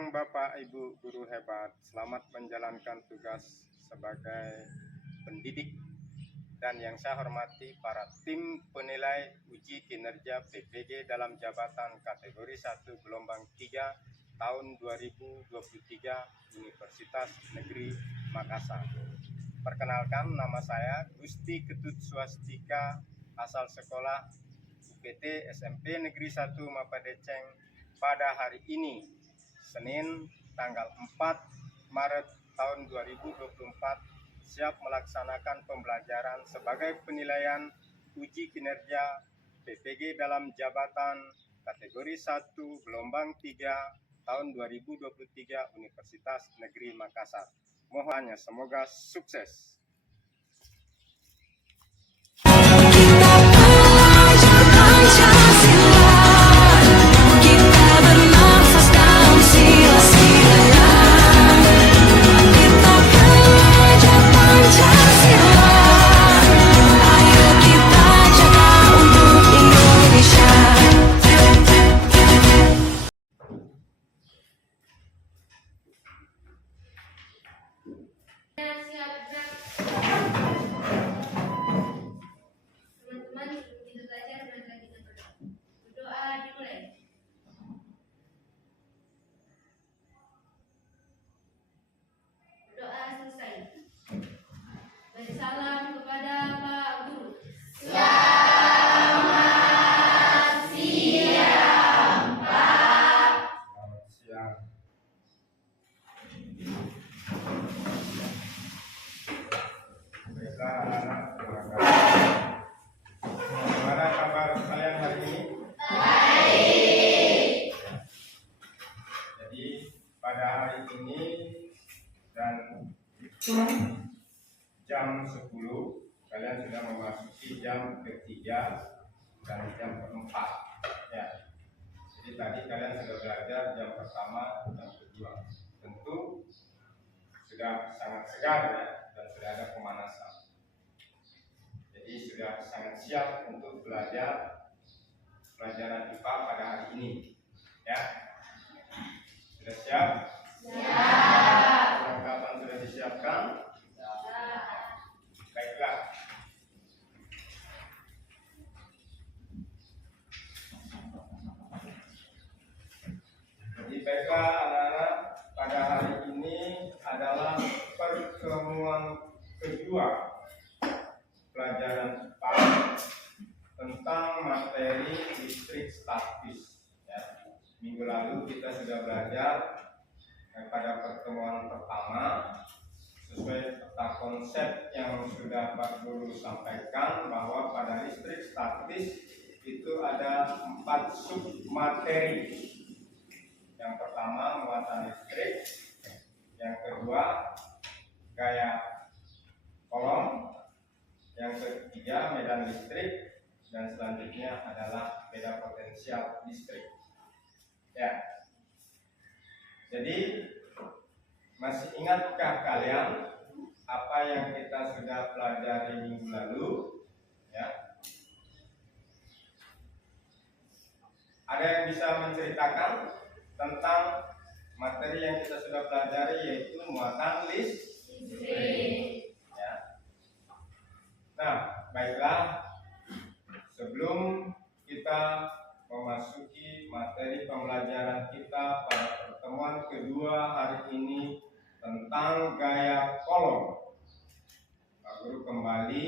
siang Bapak Ibu guru hebat, selamat menjalankan tugas sebagai pendidik. Dan yang saya hormati para tim penilai uji kinerja PPG dalam jabatan kategori 1 gelombang 3 tahun 2023 Universitas Negeri Makassar. Perkenalkan, nama saya Gusti Ketut Swastika, asal sekolah UPT SMP Negeri 1 Mapadeceng. Pada hari ini, Senin tanggal 4 Maret tahun 2024, siap melaksanakan pembelajaran sebagai penilaian uji kinerja PPG dalam jabatan kategori 1 gelombang 3 tahun 2023 Universitas Negeri Makassar. Mohonnya semoga sukses. Beri salam kepada Pak Guru. Selamat siang, Pak. Selamat siang. Baiklah anak-anak, terima kasih. Bagaimana kabar kalian hari ini? Baik. Jadi pada hari ini dan jam 10 kalian sudah memasuki jam ketiga dan jam keempat ya. Jadi tadi kalian sudah belajar jam pertama dan kedua, tentu sudah sangat segar ya, dan sudah ada pemanasan. Jadi sudah sangat siap untuk belajar pelajaran IPA pada hari ini ya. Sudah siap? Siap. Perlengkapan sudah disiapkan? Baiklah. Jadi baiklah anak-anak, pada hari ini adalah pertemuan kedua pelajaran IPA tentang materi listrik statis ya. Minggu lalu kita sudah belajar pada pertemuan pertama sesuai peta konsep yang sudah Pak Guru sampaikan, bahwa pada listrik statis itu ada 4 submateri. Yang pertama muatan listrik, yang kedua gaya kolom, yang ketiga medan listrik, dan selanjutnya adalah beda potensial listrik ya. Jadi masih ingatkah kalian apa yang kita sudah pelajari minggu lalu? Ya. Ada yang bisa menceritakan tentang materi yang kita sudah pelajari, yaitu muatan listrik. Ya. Nah, baiklah. Sebelum kita memasuki materi pembelajaran kita pada pertemuan kedua hari ini tentang gaya kolom, Pak Guru kembali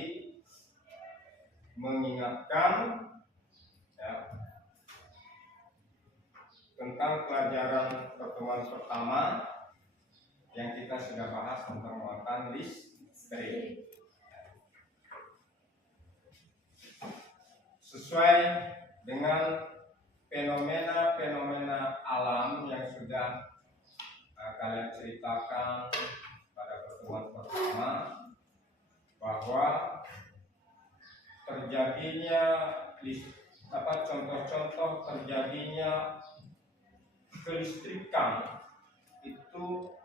mengingatkan ya, tentang pelajaran pertemuan pertama yang kita sudah bahas tentang muatan listrik. Sesuai dengan fenomena-fenomena alam yang sudah kalian ceritakan pada pertemuan pertama, bahwa terjadinya contoh-contoh terjadinya kelistrikan itu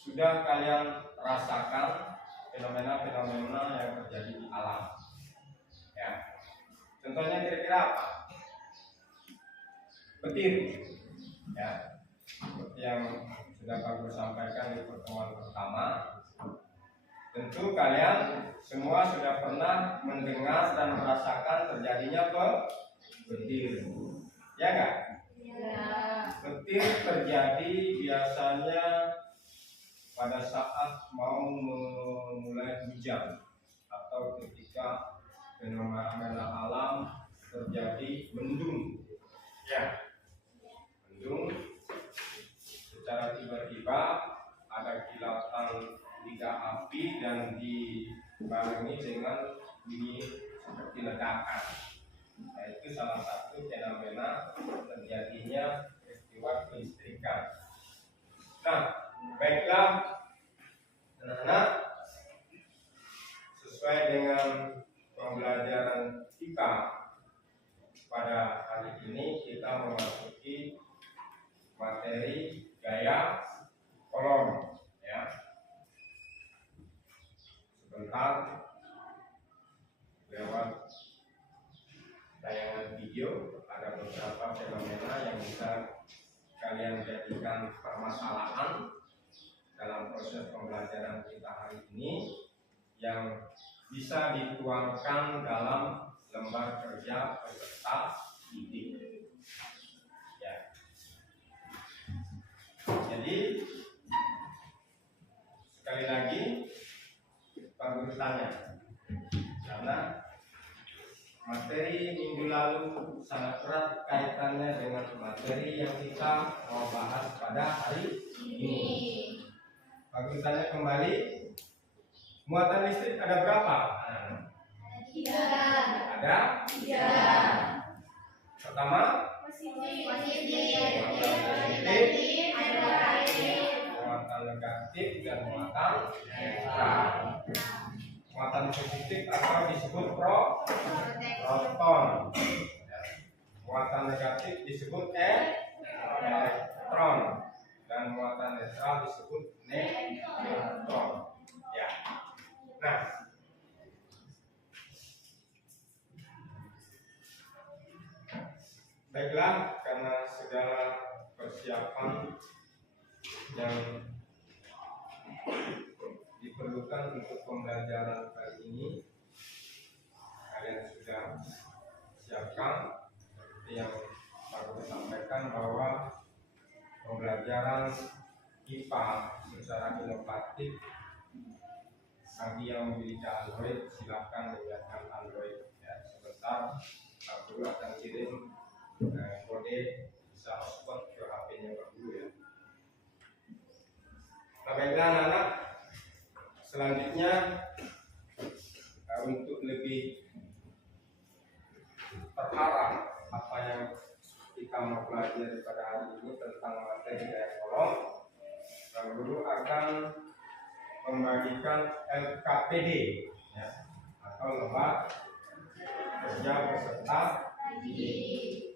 sudah kalian rasakan, fenomena-fenomena yang terjadi di alam ya. Contohnya kira-kira apa? Petir Ya, seperti yang sudah Pak Guru sampaikan di pertemuan pertama, tentu kalian semua sudah pernah mendengar dan merasakan terjadinya petir, ya enggak? Ya. Petir terjadi biasanya pada saat mau memulai hujan atau ketika fenomena alam terjadi mendung, ya, mendung secara tiba-tiba ada kilatan tiga api dan dibarengi dengan bunyi seperti ledakan. Nah, itu salah satu fenomena terjadinya peristiwa kelistrikan. Nah, baiklah anak-anak, sesuai dengan pembelajaran kita pada hari ini, kita memasuki materi gaya kolom, ya. Sebentar lewat tayangan video ada beberapa fenomena yang bisa kalian jadikan permasalahan dalam proses pembelajaran kita hari ini yang bisa dituangkan dalam lembar kerja peserta didik. Ya. Jadi sekali lagi Pak Guru tanya, karena materi minggu lalu sangat erat kaitannya dengan materi yang kita mau bahas pada hari ini. Pak Guru tanya kembali, muatan listrik ada berapa? Tiga. Ada? Tiga. Pertama, muatan negatif dan muatan netral. Muatan positif atau disebut proton. Muatan negatif disebut elektron dan muatan netral disebut neutron. Ya. Nah, baiklah, karena segala persiapan yang diperlukan untuk pembelajaran kali ini kalian sudah siapkan, seperti yang Pak Guru sampaikan bahwa pembelajaran IPA secara inovatif, bagi yang memiliki Android silakan lihatkan Android, ya. Sebentar Pak Guru akan kirim kode bisa hotspot ke HP-nya Pak Guru, ya. Nah, baiklah anak-anak, selanjutnya untuk lebih terarah apa yang kita mau pelajari pada hari ini tentang materi gaya kolom, Pak Guru akan membagikan LKPD, ya, atau lembar kerja peserta didik.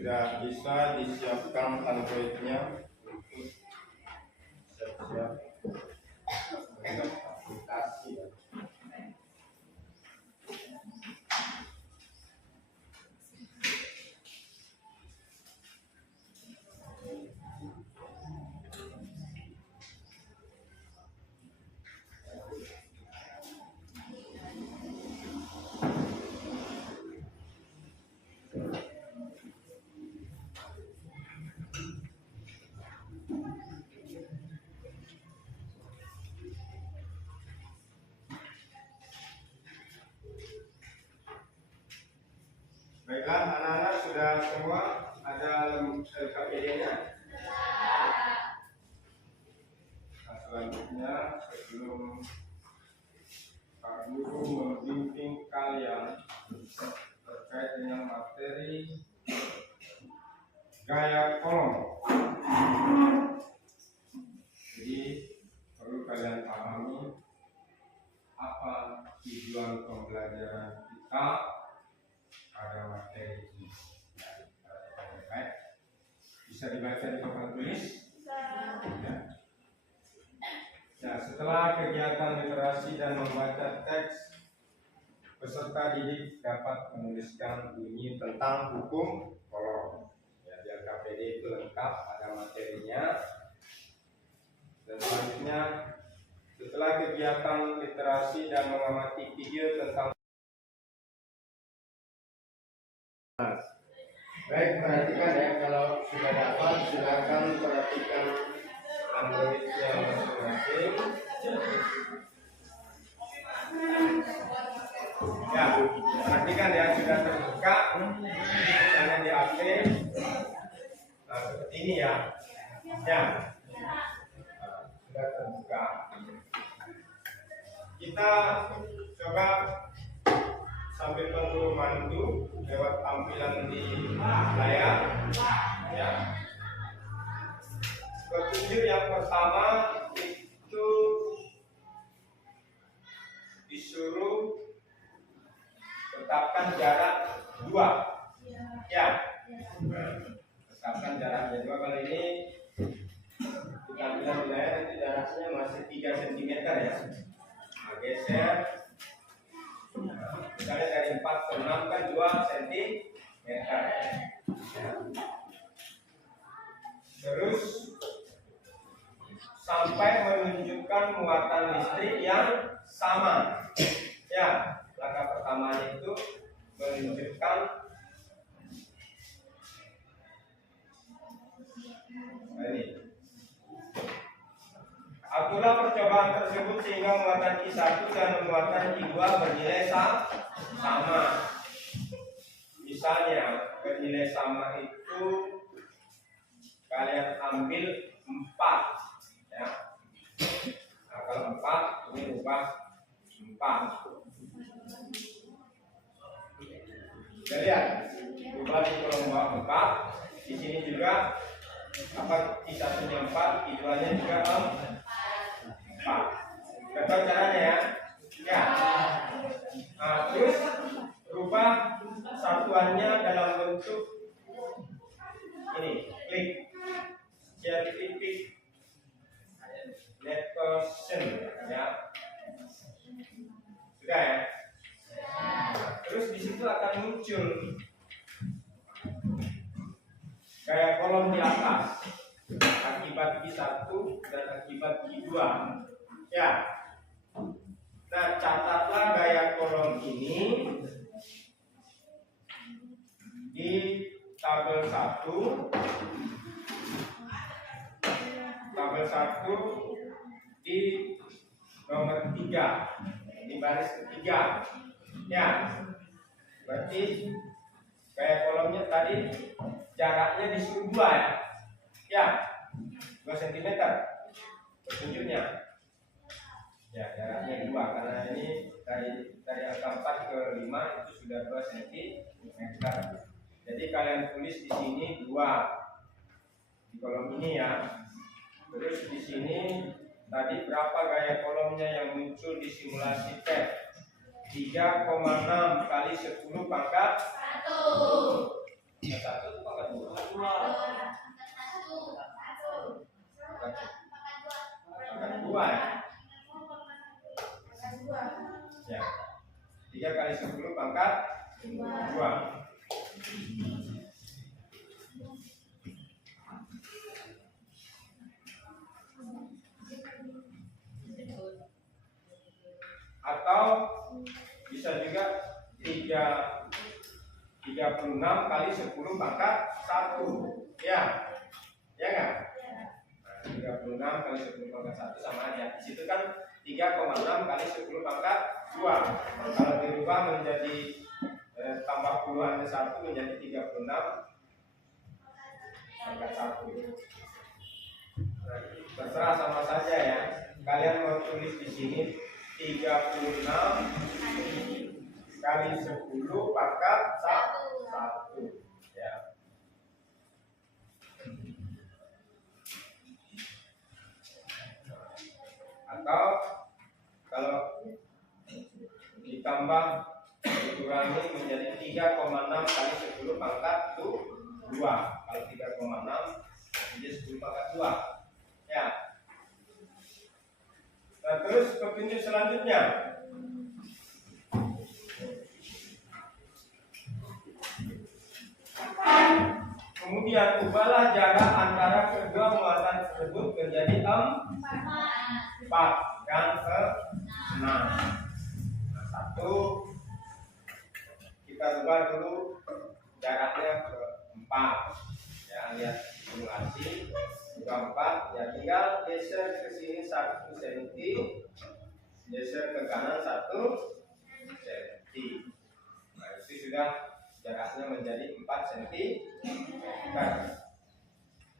Sudah bisa disiapkan Android-nya untuk siap-siap mengunduh aplikasi, ya. membaca LKPD-nya? Nah, selanjutnya sebelum Pak Guru membimbing kalian terkait dengan materi gaya kolom, jadi perlu kalian pahami apa tujuan pembelajaran kita pada materi ini. Baik, bisa dibaca di papan tulis. Ya. Nah, setelah kegiatan literasi dan membaca teks, peserta didik dapat menuliskan bunyi tentang hukum kolom. Ya, di LKPD itu lengkap, ada materinya. Dan selanjutnya, setelah kegiatan literasi dan mengamati video tentang. Baik, perhatikan ya, kalau sudah dapat silakan perhatikan Androidnya masing-masing. Ya, perhatikan ya, sudah terbuka, misalnya di HP. Nah, seperti ini ya. Ya, sudah terbuka. Kita coba sambil menunggu mandu lewat tampilan di layar. Ya. Petunjuk yang pertama itu disuruh tetapkan jarak 2. Ya. Tetapkan jaraknya 2. Kali ini di tampilan di layar itu jaraknya masih 3 cm ya. Nah, geser. Misalnya dari 4 ke 6 kan 2 cm. Terus sampai menunjukkan muatan listrik yang sama. Ya, langkah pertamanya itu menunjukkan ini. Aturlah percobaan tersebut sehingga muatan I1 dan muatan I2 bernilai sama. Misalnya bernilai sama itu kalian ambil 4 ya. Nah, kalau 4 ini rubah 4. Jadi ya, rubah di kolom bawah 4. Di sini juga apa I1-nya 4, I2-nya juga 4. Betul caranya ya. Ya. Nah, terus rubah satuannya dalam bentuk ini, klik, scientific equation ya. Sudah ya. Terus di situ akan muncul gaya kolom di atas akibat I1 dan akibat I2 ya. Nah, catatlah gaya kolom ini di tabel 1 di nomor 3 di baris ketiga ya. Berarti gaya kolomnya tadi jaraknya disuruh 2 ya. 2 cm petunjuknya ya, jaraknya 2 karena ini dari angka 4 ke 5 itu sudah 2 cm. Jadi kalian tulis di sini 2 di kolom ini ya. Terus di sini tadi berapa gaya kolomnya yang muncul di simulasi tes? 3,6 kali 10 pangkat 1. Ya, 1 itu pangkat 2. Pangkat 2 ya. Ya. 3 kali 10 pangkat 2. Atau bisa juga 36 kali 10 pangkat 1 ya. Ya enggak? Nah, 36 kali 10 pangkat 1 sama aja. Di situ kan 3,6 kali 10 pangkat 2. Kalau dirubah menjadi tambah puluhannya 1 menjadi 36 tulis di sini 36 kali 10 pangkat 1. Ya. Atau kalau ditambah dikurangi menjadi 3,6 kali 10 pangkat 2. Kalau 3,6 menjadi 10 pangkat 2. Ya. Nah, terus petunjuk selanjutnya. Kemudian ubahlah jarak antara kedua muatan tersebut menjadi 4 dan ke 6. Nah, 1 kita ubah dulu jaraknya ke 4. Ya, lihat simulasi. Juga 4, ya tinggal geser ke sini 1 cm, geser ke kanan 1 cm. Nah, itu sudah jaraknya menjadi 4 cm.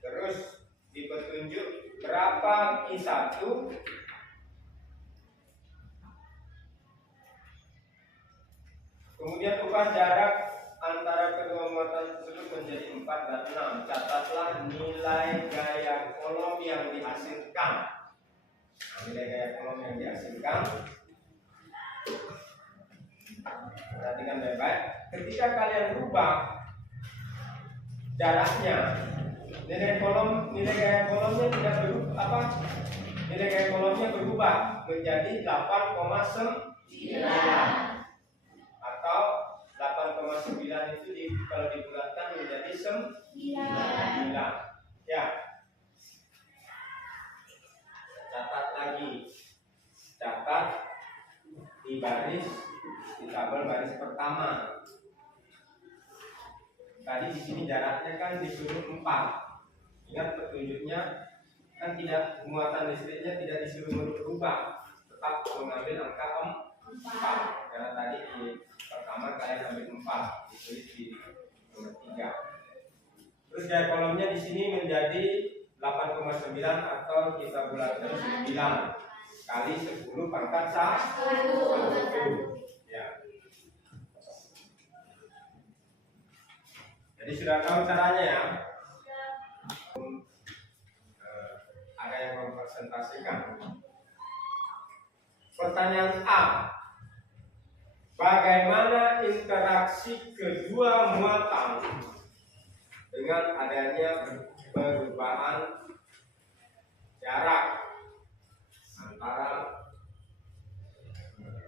Terus di petunjuk berapa Q1? Kemudian ubah jarak antara kedua muatan tersebut menjadi 4 dan 6. Catatlah nilai gaya kolom yang dihasilkan. Nah, nilai gaya kolom yang dihasilkan. Perhatikan baik-baik. Ketika kalian rubah jaraknya, nilai gaya kolomnya tidak berubah. Nilai gaya kolomnya berubah menjadi 8,9. Atau 8,9 itu kalau dibulatkan menjadi 9. Ya. Catat lagi. Catat di tabel baris pertama. Tadi di sini jaraknya kan disuruh 4. Ingat petunjuknya kan tidak, muatan listriknya tidak disuruh berubah, tetap mengambil angka 4. Karena tadi di pertama kalian ambil 4, ditulis di nomor 3. Terus gaya kolomnya di sini menjadi 8,9 atau kita bulatkan 9 kali 10 pangkat 1. Ya. Jadi sudah tahu caranya ya. Ada yang mempresentasikan. Pertanyaan A. Bagaimana interaksi kedua muatan dengan adanya perubahan jarak antara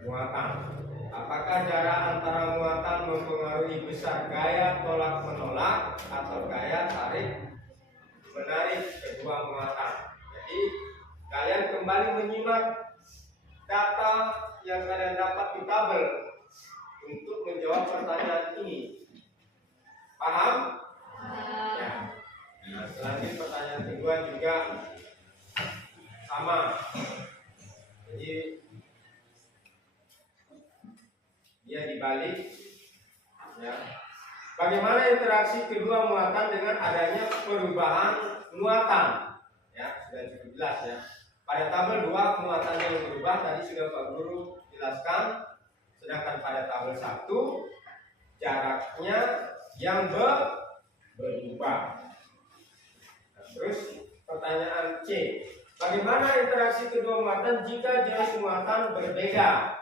muatan? Apakah jarak antara muatan mempengaruhi besar gaya tolak menolak atau gaya tarik menarik kedua muatan? Jadi kalian kembali menyimak data yang kalian dapat di tabel untuk menjawab pertanyaan ini. Paham? Ya. Nah, selanjutnya pertanyaan kedua juga sama. Jadi dia dibalik. Ya. Bagaimana interaksi kedua muatan dengan adanya perubahan muatan? Ya, sudah cukup jelas ya. Pada tabel 2 muatannya yang berubah tadi sudah Pak Guru jelaskan. Sedangkan pada tabel 1 jaraknya yang berubah. Nah, terus pertanyaan C. Bagaimana interaksi kedua muatan jika jenis muatan berbeda?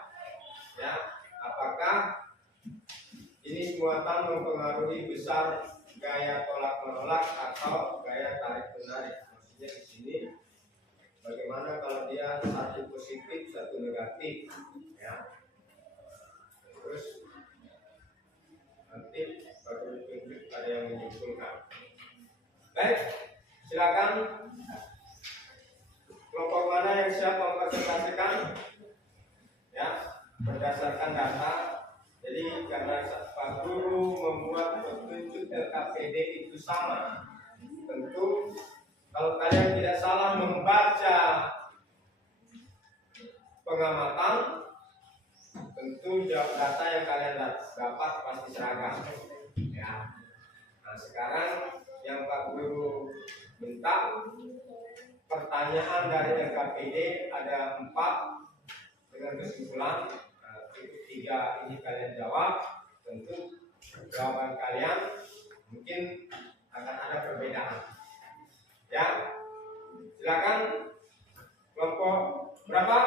Ya, apakah jenis muatan mempengaruhi besar gaya tolak menolak atau gaya tarik menarik? Maksudnya di sini bagaimana kalau dia satu positif, satu negatif, ya. Terus nanti baru tunjuk ada yang menyimpulkan. Baik, silakan. Kelompok mana yang siap mempresentasikan? Ya, berdasarkan data. Jadi karena Pak Guru membuat petunjuk LKPD itu sama, tentu kalau kalian tidak salah membaca pengamatan, tentu jawab data yang kalian dapat pasti seragam. Ya. Nah, sekarang yang Pak Guru minta pertanyaan pertanyaan dari LKPD ada 4 dengan kesimpulan 3 ini kalian jawab. Tentu jawaban kalian mungkin akan ada perbedaan. Ya, silakan kelompok berapa?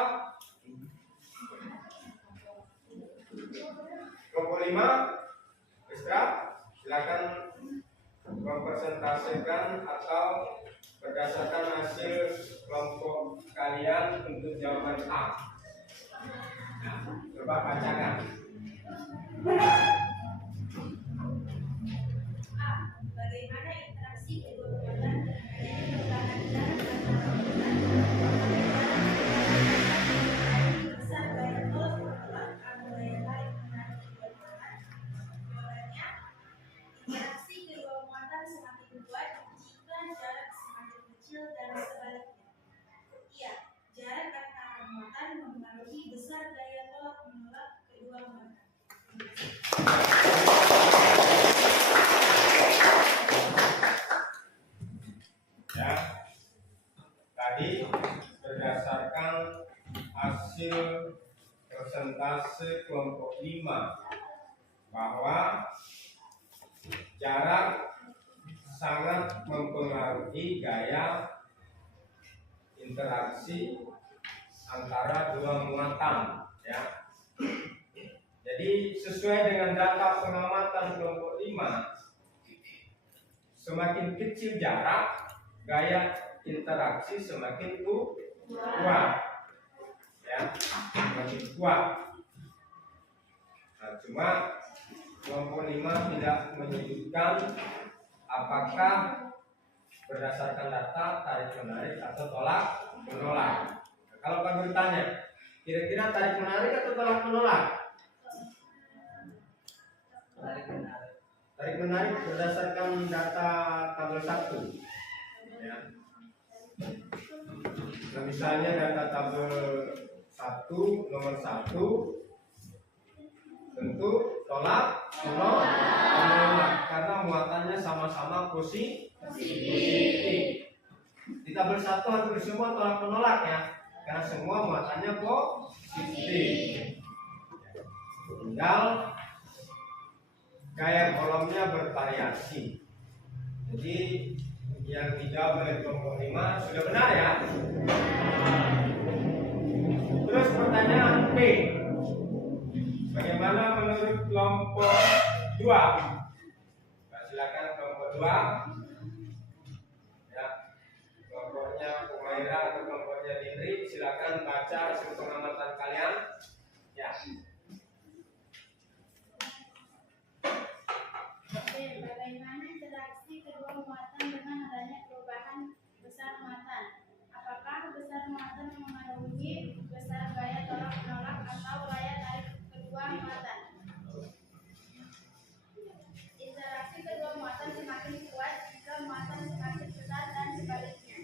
Kelompok 5, Isra, silakan mempresentasikan atau berdasarkan hasil kelompok kalian untuk jawaban A. Nah, coba bacakan. A. Bagaimana interaksi kedua muatan dengan perubahan jarak antara muatan besar gaya tolak menolak atau gaya tarik menarik kedua muatan? Jawabannya, interaksi kedua muatan semakin kuat jika jarak semakin kecil dan sebaliknya. Iya, jarak antara muatan mempengaruhi besar gaya tolak menolak kedua muatan. Ya, tadi berdasarkan hasil persentase kelompok 5 bahwa jarak sangat mempengaruhi gaya interaksi antara dua muatan, ya. Jadi sesuai dengan data pengamatan kelompok 5, semakin kecil jarak, gaya interaksi semakin kuat, ya, semakin kuat. Nah, cuma kelompok 5 tidak menyebutkan apakah berdasarkan data tarik menarik atau tolak menolak. Nah, kalau Pak Guru tanya, kira-kira tarik menarik atau tolak menolak? Tarik menarik berdasarkan data tabel 1. Ya. Nah, misalnya data tabel 1 nomor 1 tentu tolak menolak karena muatannya sama-sama positif. Di tabel 1 hampir semua tolak menolak, ya, karena semua muatannya positif. Tinggal gaya kolomnya bervariasi. Jadi yang dijawab oleh kelompok 5 sudah benar, ya. Terus pertanyaan B. Bagaimana menurut kelompok 2? Nah, silakan kelompok 2. Ya. Kelompoknya Umaira atau kelompoknya Lindri, silakan baca hasil pengamatan kalian. Ya. Bagaimana interaksi kedua muatan dengan adanya perubahan besar muatan? Apakah besar muatan mempengaruhi besar gaya tolak menolak atau gaya tarik kedua muatan? Interaksi kedua muatan semakin kuat jika muatan semakin besar dan sebaliknya.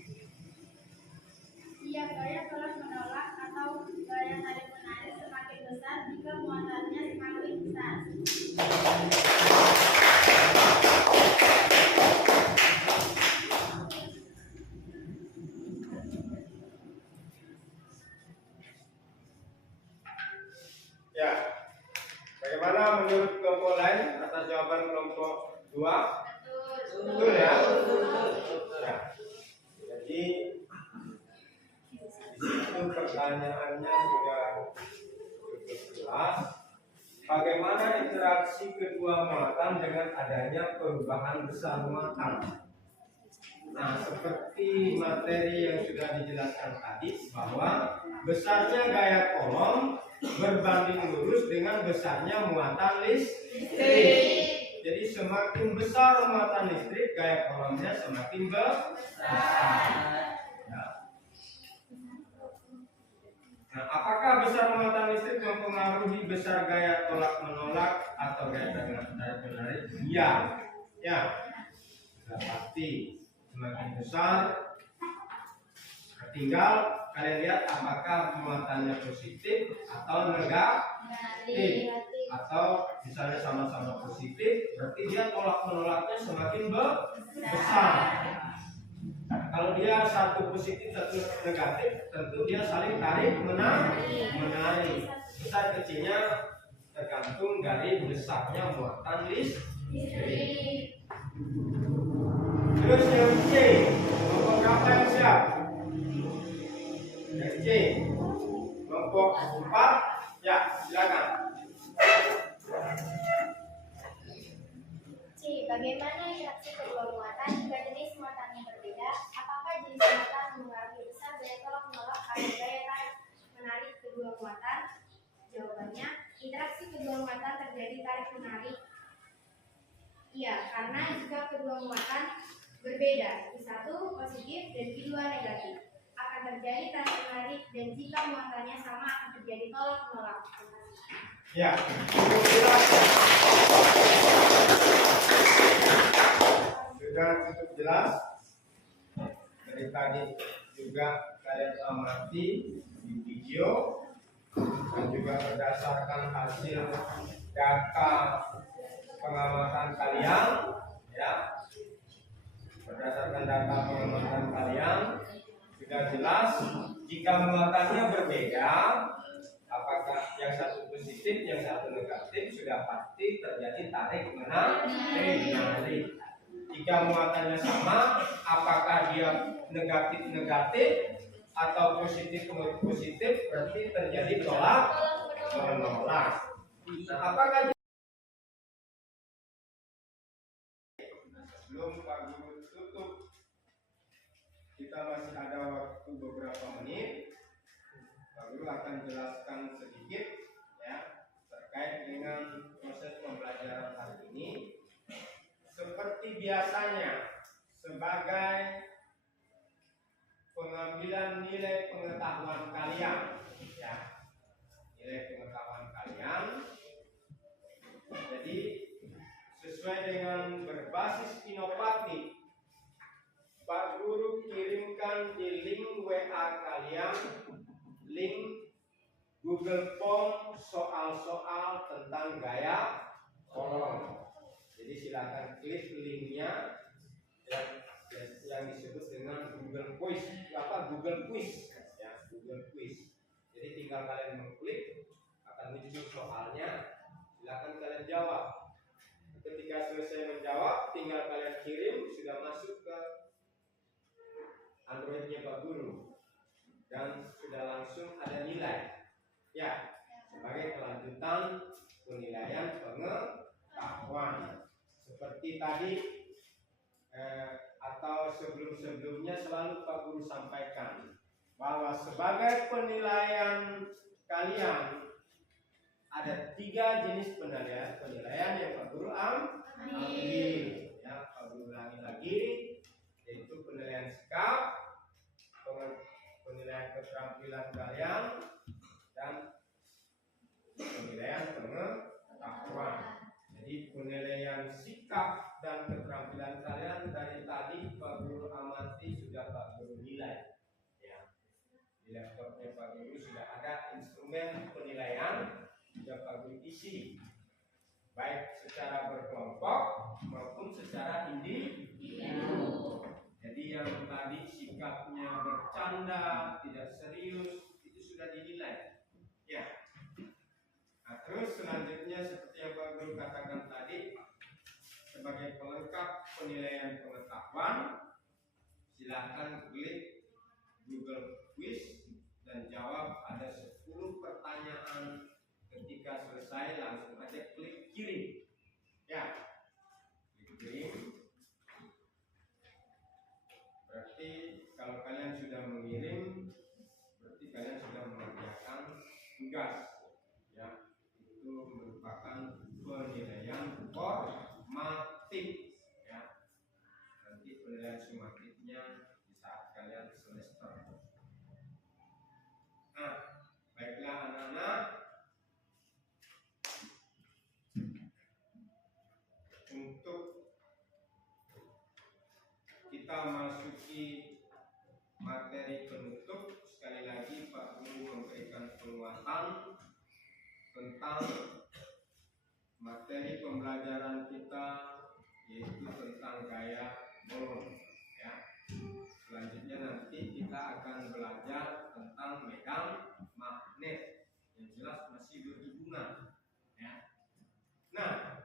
Iya, gaya tolak menolak atau gaya tarik menarik semakin besar jika muatannya semakin besar. Ya. Bagaimana menurut kelompok lain atas jawaban kelompok 2? Betul, ya? Ya. Jadi di situ pertanyaannya sudah cukup jelas. Bagaimana interaksi kedua muatan dengan adanya perubahan besar muatan? Nah, seperti materi yang sudah dijelaskan tadi, bahwa besarnya gaya kolom berbanding lurus dengan besarnya muatan listrik. Jadi semakin besar muatan listrik, gaya kolomnya semakin besar. Nah, apakah besar muatan listrik mempengaruhi besar gaya tolak menolak atau gaya tarik menarik? Iya, ya, sudah pasti semakin besar. Tinggal kalian lihat apakah muatannya positif atau negatif. Atau misalnya sama-sama positif, berarti dia tolak menolaknya semakin besar. Kalau dia satu positif satu negatif, tentu dia saling tarik menarik. Besar kecilnya tergantung dari besarnya muatan listrik. Terus yang C, kelompok berapa yang siap? Yang C, kelompok 4, ya silakan. C. Bagaimana interaksi kedua muatan jika jenis muatannya berbeda? Apakah jenis muatan mempengaruhi besar daya tolak menolak atau daya tarik menarik kedua muatan? Jawabannya, interaksi kedua muatan terjadi tarik menarik. Iya, karena jika kedua muatan berbeda, Q1 positif dan Q2 negatif, akan terjadi tarik menarik, dan jika muatannya sama akan terjadi tolak menolak. Ya, sudah cukup jelas. Dari tadi juga kalian amati di video dan juga berdasarkan hasil data pengamatan kalian, ya. Berdasarkan data pengamatan kalian sudah jelas jika muatannya berbeda, apakah yang satu positif, yang satu negatif, sudah pasti terjadi tarik menarik. Jika muatannya sama, apakah dia negatif atau positif berarti terjadi tolak menolak. Nah, apakah sebelum Pak Guru tutup, kita masih ada waktu beberapa menit. Pak Guru akan jelaskan sedikit ya terkait dengan proses pembelajaran hari ini. Seperti biasanya, sebagai pengambilan nilai pengetahuan kalian, ya, nilai pengetahuan kalian. Jadi sesuai dengan berbasis inovatif, Pak Guru kirimkan di link WA kalian, link Google Form soal-soal tentang gaya kolom. Jadi silakan klik linknya yang disebut dengan Google Quiz, Google Quiz, ya, Google Quiz. Jadi tinggal kalian mengklik, akan muncul soalnya, silakan kalian jawab. Ketika selesai menjawab, tinggal kalian kirim, sudah masuk ke Androidnya Pak Guru dan sudah langsung ada nilai, ya, sebagai kelanjutan penilaian pengetahuan. Seperti tadi atau sebelum-sebelumnya selalu Pak Guru sampaikan bahwa sebagai penilaian kalian ada 3 jenis penilaian yang Pak Guru ambil. Ya, Pak Guru ulangi lagi, yaitu penilaian sikap, penilaian keterampilan kalian, dan penilaian pengetahuan. Jadi penilaian sikap dan keterampilan kalian dari tadi Pak Guru amati sudah Pak Guru nilai. Ya. Di laptopnya Pak Guru sudah ada instrumen penilaian, sudah Pak Guru isi, baik secara berkelompok maupun secara individu. Jadi yang tadi sikapnya bercanda, tidak serius, itu sudah dinilai. Ya. Nah, terus selanjutnya seperti yang Pak Guru katakan tadi, sebagai pelengkap penilaian pengetahuan, silakan klik Google Quiz dan jawab ada 10 pertanyaan. Ketika selesai langsung aja klik kirim. Ya, klik kirim. Berarti kalau kalian sudah mengirim, berarti kalian sudah mengerjakan tugas. Ya, itu merupakan penilaian formatif. Ya, nanti penilaian sumatifnya di saat kalian semester. Nah, baiklah anak-anak, untuk kita masuki materi penutup, sekali lagi Pak Guru memberikan penguatan tentang materi pembelajaran kita, yaitu tentang gaya kolom. Ya. Selanjutnya megang magnet, yang jelas masih berhubungan. Ya. Nah,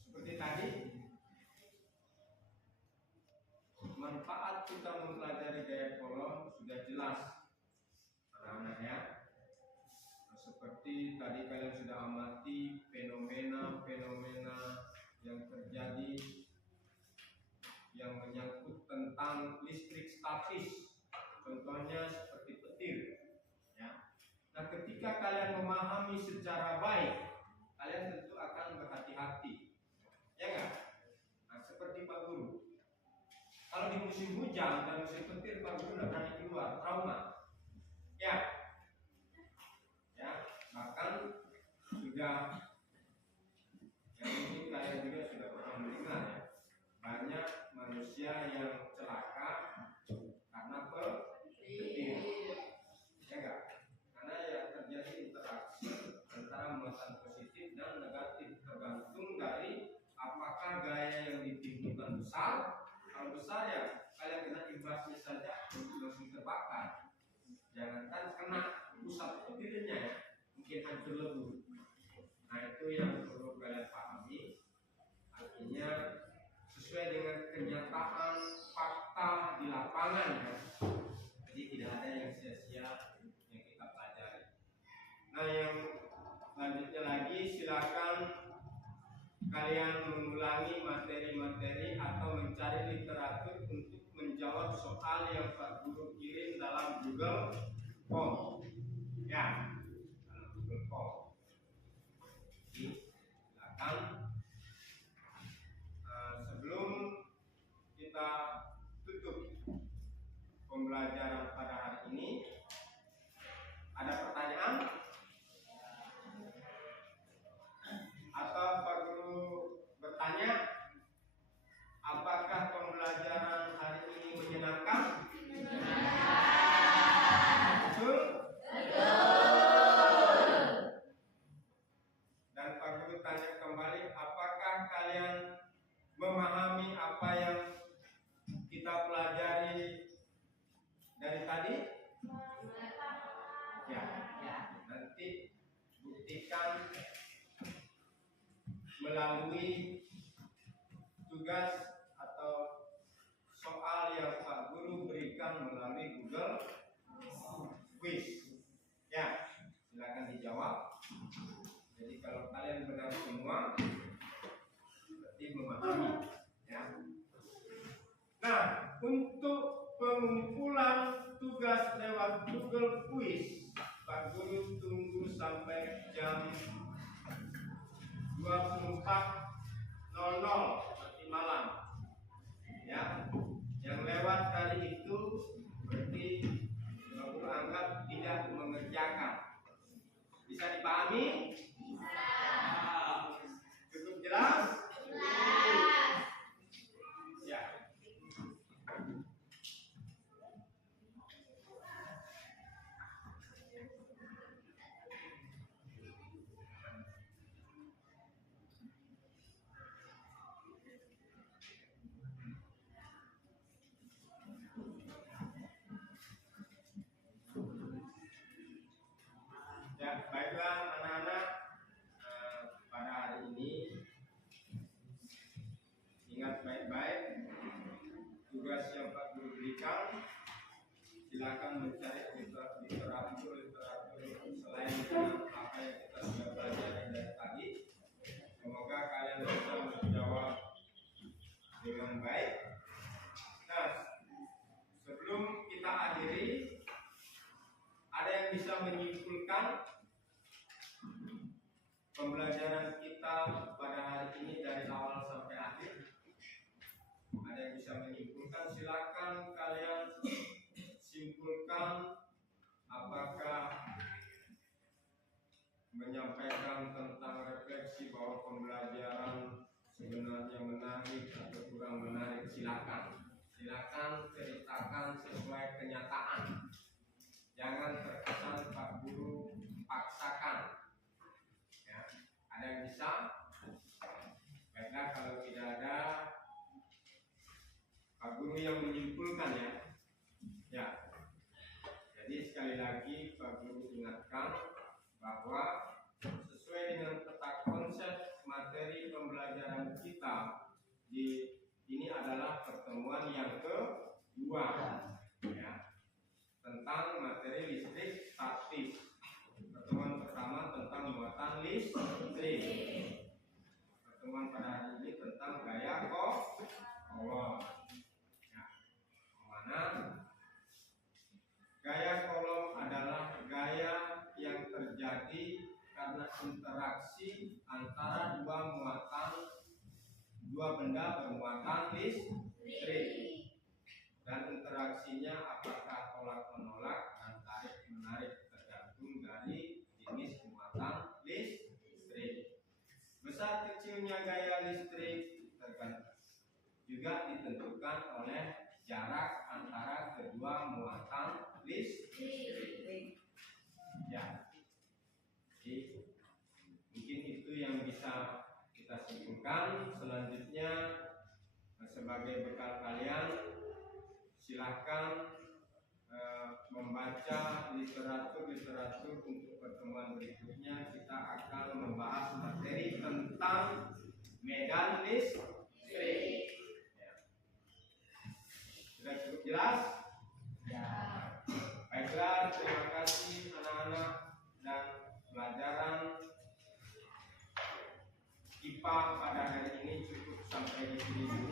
seperti tadi, manfaat kita mempelajari gaya kolom sudah jelas, anak-anak ya. Seperti tadi kalian sudah amati fenomena-fenomena yang terjadi yang menyangkut tentang listrik statis, contohnya seperti petir. Ya. Nah, ketika kalian memahami secara baik, kalian tentu akan berhati-hati, ya enggak? Nah, seperti Pak Guru, kalau di musim hujan dan musim petir, Pak Guru tidak berani keluar, trauma. Ya, bahkan sudah, yang mungkin kalian juga sudah pernah mendengar ya, banyak manusia yang celaka karena petir, ya enggak? Karena yang terjadi interaksi antara muatan positif dan negatif, tergantung dari apakah gaya yang ditimbulkan besar. Kalau besar ya kalian kena imbasnya saja langsung terbakar. Jangankan kena pusat petirnya ya, mungkin hancur lebur. Nah, itu yang perlu kalian pahami. Artinya sesuai dengan kenyataan fakta di lapangan ya. Jadi tidak ada yang sia-sia yang kita pelajari. Nah, yang lanjutnya lagi, silakan kalian mengulangi materi-materi atau mencari literatur untuk menjawab soal yang Pak Guru kirim dalam Google Form. Ya, dalam Google Form. Jadi, silakan. Sebelum kita tutup pembelajaran pada hari ini, ada pertanyaan? Atau Pak Guru bertanya, apakah pembelajaran hari ini menyenangkan? Betul? Dan Pak Guru tanya kembali, apakah kalian memahami apa yang kita pelajari dari tadi? Ya. Nanti buktikan melalui tugas atau soal yang Pak Guru berikan melalui Google Quiz. Ya, silakan dijawab. Jadi kalau kalian benar semua, berarti memahami. Ya. Nah, untuk pengumpulan tugas lewat Google Quiz, Pak Guru tunggu sampai jam 24.00 nanti malam. Ya, yang lewat dari itu berarti Pak Guru anggap tidak mengerjakan. Bisa dipahami? Bisa. Cukup jelas? Jelas. Ya. Ya, baiklah anak-anak, pada hari ini ingat baik-baik tugas yang Pak Guru berikan. Silakan mencari literatur selain apa yang kita sudah pelajari dari tadi. Semoga kalian bisa menjawab dengan baik. Nah, sebelum kita akhiri, ada yang bisa menyimpulkan pembelajaran kita pada hari ini dari awal sampai akhir? Ada yang bisa menyimpulkan? Silakan kalian simpulkan apakah menyampaikan tentang refleksi bahwa pembelajaran sebenarnya menarik atau kurang menarik. Silakan ceritakan sesuai kenyataan. Jangan terkesan Pak Guru paksakan. Ya, ada yang bisa? Baiklah, kalau tidak ada, Pak Guru yang menyimpulkan ya. Ya, Jadi sekali lagi Pak Guru ingatkan bahwa sesuai dengan peta konsep materi pembelajaran kita ini adalah pertemuan yang kedua ya, tentang materi listrik statis. Pertemuan pertama tentang muatan listrik. Pertemuan pada hari ini tentang gaya kolom. Ya, mana gaya kolom adalah gaya yang terjadi karena interaksi antara dua benda bermuatan listrik, dan interaksinya apakah tolak menolak dan tarik menarik tergantung dari jenis muatan listrik. Besar kecilnya gaya listrik juga ditentukan oleh jarak antara kedua muatan listrik. Ya, jadi mungkin itu yang bisa kita simpulkan. Selanjutnya sebagai bekal kalian, silahkan membaca literatur untuk pertemuan berikutnya. Kita akan membahas materi tentang medan listrik. Ya. Sudah cukup jelas? Ya. Baiklah, terima kasih anak-anak, dan pelajaran IPA pada hari ini cukup sampai di sini dulu.